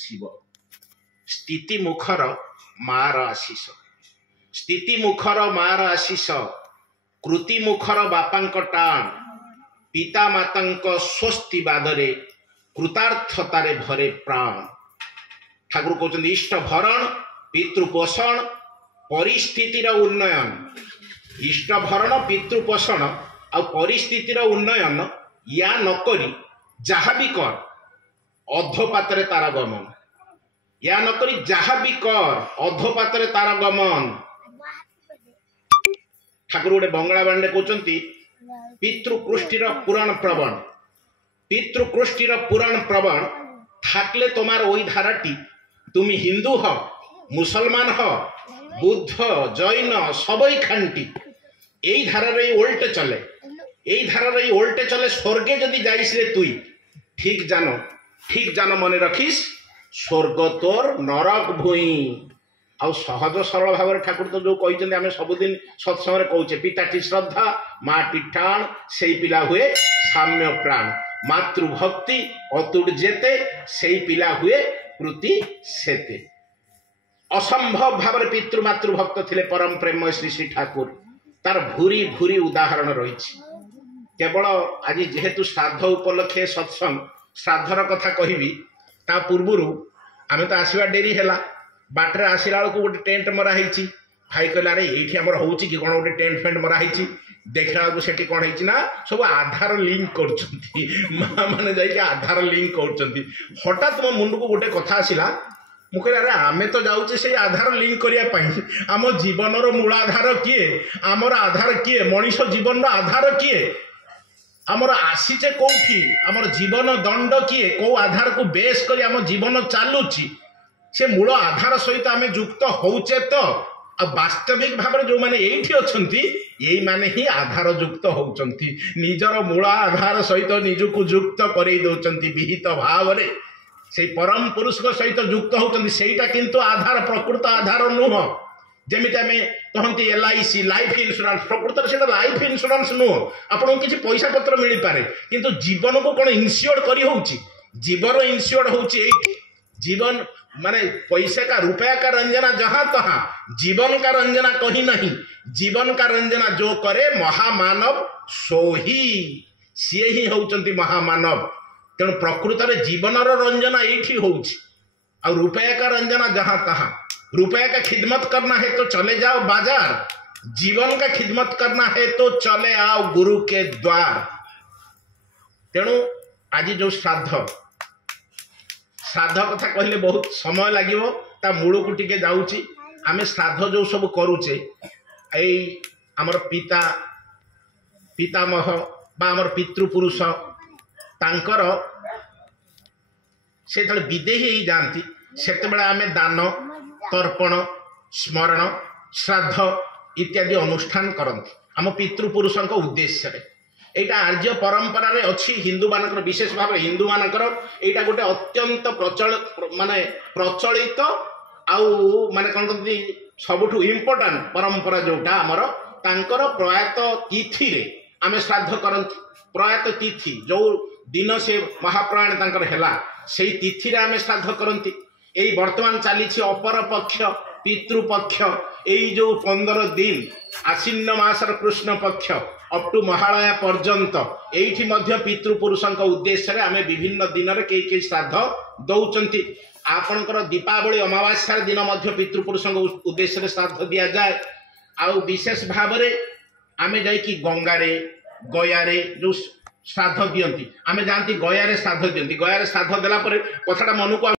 ଶିବ ସ୍ଥିତି ମୁଖର ମାର ଆଶିଷ ସ୍ଥିତି ମୁଖର ମାର ଆଶିଷ କୃତି ମୁଖର ବାପାଙ୍କ ଟାଣ ପିତା ମାତାଙ୍କ ସ୍ୱସ୍ତି ବାଦରେ କୃତାರ್ಥତାରେ ଭରେ ପ୍ରାଣ। ଠାକୁର କହୁଛନ୍ତି ଇଷ୍ଟ ଭରଣ ପିତୃପୋଷଣ ପରିସ୍ଥିତିର ଉନ୍ନୟନ। ଇଷ୍ଟ ଭରଣ ପିତୃପୋଷଣ ଆଉ ପରିସ୍ଥିତିର ଉନ୍ନୟନ ୟା ନକରି ଯାହା ବି କର ଅଧୋପାତରେ ତାର ଗମନ। ୟା ନକରି ଯାହା ବି କର ଅଧୋପାତରେ ତାର ଗମନ। ଠାକୁର ଗୋଟେ ବଙ୍ଗଳା ବାଣୀରେ କହୁଛନ୍ତି পিতৃকৃষ্টির পুরাণ প্রবণ পিতৃকৃষ্টির পুরাণ প্রবণ থাকলে তোমার ওই ধারাটি তুমি হিন্দু হ মুসলমান হ বুদ্ধ জৈন সবই খান্টি এই ধারার এই ওল্টে চলে এই ধারার এই ওল্টে চলে স্বর্গে যদি যাইস রে তুই ঠিক জানো মনে রাখিস স্বর্গ তোর নরক ভূଇଁ। ଆଉ ସହଜ ସରଳ ଭାବରେ ଠାକୁର ତ ଯୋଉ କହିଛନ୍ତି ଆମେ ସବୁଦିନ ସତ୍ସଙ୍ଗରେ କହୁଛେ ପିତାଟି ଶ୍ରଦ୍ଧା ମାଟି ଟାଣ ସେଇ ପିଲା ହୁଏ ସାମ୍ୟ ପ୍ରାଣ ମାତୃଭକ୍ତି ଅତୁଟ ଯେତେ ସେଇ ପିଲା ହୁଏ କୃତି ସେତେ। ଅସମ୍ଭବ ଭାବରେ ପିତୃ ମାତୃଭକ୍ତ ଥିଲେ ପରମ ପ୍ରେମ ଶ୍ରୀ ଶ୍ରୀ ଠାକୁର। ତାର ଭୁରି ଭୁରି ଉଦାହରଣ ରହିଛି। କେବଳ ଆଜି ଯେହେତୁ ଶ୍ରାଦ୍ଧ ଉପଲକ୍ଷେ ସତ୍ସଙ୍ଗ ଶ୍ରାଦ୍ଧର କଥା କହିବି ତା ପୂର୍ବରୁ ଆମେ ତ ଆସିବା ଡେରି ହେଲା। ବାଟରେ ଆସିଲା ବେଳକୁ ଗୋଟେ ଟେଣ୍ଟ ମରା ହେଇଛି। ଭାଇ କହିଲା ଆରେ ଏଇଠି ଆମର ହଉଛି କି କ'ଣ ଗୋଟେ ଟେଣ୍ଟ ଫେଣ୍ଟ ମରା ହେଇଛି। ଦେଖିଲା ବେଳକୁ ସେଠି କ'ଣ ହେଇଛି ନା ସବୁ ଆଧାର ଲିଙ୍କ କରୁଛନ୍ତି। ମା ମାନେ ଯାଇକି ଆଧାର ଲିଙ୍କ କରୁଛନ୍ତି। ହଠାତ୍ ମୋ ମୁଣ୍ଡକୁ ଗୋଟେ କଥା ଆସିଲା। ମୁଁ କହିଲି ଆରେ ଆମେ ତ ଯାଉଛେ ସେଇ ଆଧାର ଲିଙ୍କ କରିବା ପାଇଁ। ଆମ ଜୀବନର ମୂଳ ଆଧାର କିଏ? ଆମର ଆଧାର କିଏ? ମଣିଷ ଜୀବନର ଆଧାର କିଏ? ଆମର ଆସିଛେ କୋଉଠି? ଆମର ଜୀବନ ଦଣ୍ଡ କିଏ? କୋଉ ଆଧାରକୁ ବେଶ କରି ଆମ ଜୀବନ ଚାଲୁଛି ସେ ମୂଳ ଆଧାର ସହିତ ଆମେ ଯୁକ୍ତ ହଉଛେ ତ? ଆଉ ବାସ୍ତବିକ ଭାବରେ ଯୋଉମାନେ ଏଇଠି ଅଛନ୍ତି ଏଇମାନେ ହିଁ ଆଧାର ଯୁକ୍ତ ହଉଛନ୍ତି। ନିଜର ମୂଳ ଆଧାର ସହିତ ନିଜକୁ ଯୁକ୍ତ କରେଇ ଦଉଛନ୍ତି ବିହିତ ଭାବରେ। ସେଇ ପରମ ପୁରୁଷଙ୍କ ସହିତ ଯୁକ୍ତ ହଉଛନ୍ତି। ସେଇଟା କିନ୍ତୁ ଆଧାର, ପ୍ରକୃତ ଆଧାର ନୁହଁ। ଯେମିତି ଆମେ କହନ୍ତି LIC ଲାଇଫ ଇନ୍ସୁରାନ୍ସ, ପ୍ରକୃତରେ ସେଇଟା ଲାଇଫ ଇନ୍ସୁରାନ୍ସ ନୁହଁ। ଆପଣଙ୍କୁ କିଛି ପଇସା ପତ୍ର ମିଳିପାରେ କିନ୍ତୁ ଜୀବନକୁ କ'ଣ ଇନ୍ସିଓର୍ଡ କରି ହଉଛି? ଜୀବନ ଇନ୍ସିଓର୍ଡ ହଉଛି ଏଇଠି। जीवन माने पैसे का रुपया का रंजना जहां तहां जीवन का रंजना कहीं नहीं। जीवन का रंजना जो करे महामानव सो ही सी ही होउचंती महामानव। तेणु प्रकृत में जीवन रंजना ये होउची और रुपया का रंजना जहां तहां। रुपया का खिदमत करना है तो चले जाओ बाजार, जीवन का खिदमत करना है तो चले आओ गुरु के द्वार। तेणु आज जो श्राद्ध कथा कहले बहुत समय लगे ता मूल को टिके जाऊँगी। आम श्राद्ध जो सब करुचे आमर पिता पितामह बा आमर पितृपुरुष तांकर से विदेही जाती से आम दान तर्पण स्मरण श्राद्ध इत्यादि अनुष्ठान करती आम पितृपुरुषों उद्देश्य। एटा आर्य परंपरा रे अच्छी हिंदू मानकर विशेष भाव हिंदू मानकर एटा गोटे अत्यंत प्रचलित आउ माने कौन कहते सबुठु इम्पोर्टाट परंपरा जोटा आमर तांकर प्रयात तिथि रे आमे श्राद्ध करंती। प्रयात तिथि जो दिन से महाप्रयाण तांकर हैला सेई तिथि रे आमे श्राद्ध करंती। एई वर्तमान चली अपर पक्ष पितृपक्ष एई जो 15 दिन आश्विन मासर कृष्ण पक्ष अप टू महालया पर्यंत एठी मध्य पितृपुरुषों उद्देश्य आमे विभिन्न दिन में कई श्राद्ध दौरान। आपणकर दीपावली अमावास्या दिन मध्य पितृपुरुषों उद्देश्य श्राद्ध दि जाए। आउ विशेष भाव आमे जाइकी गंगारे गयारे जो श्राद्ध दियंती आमे जानती गयारे श्राद्ध दियंती। गयारे श्राद्ध देला परे कथाटा मन को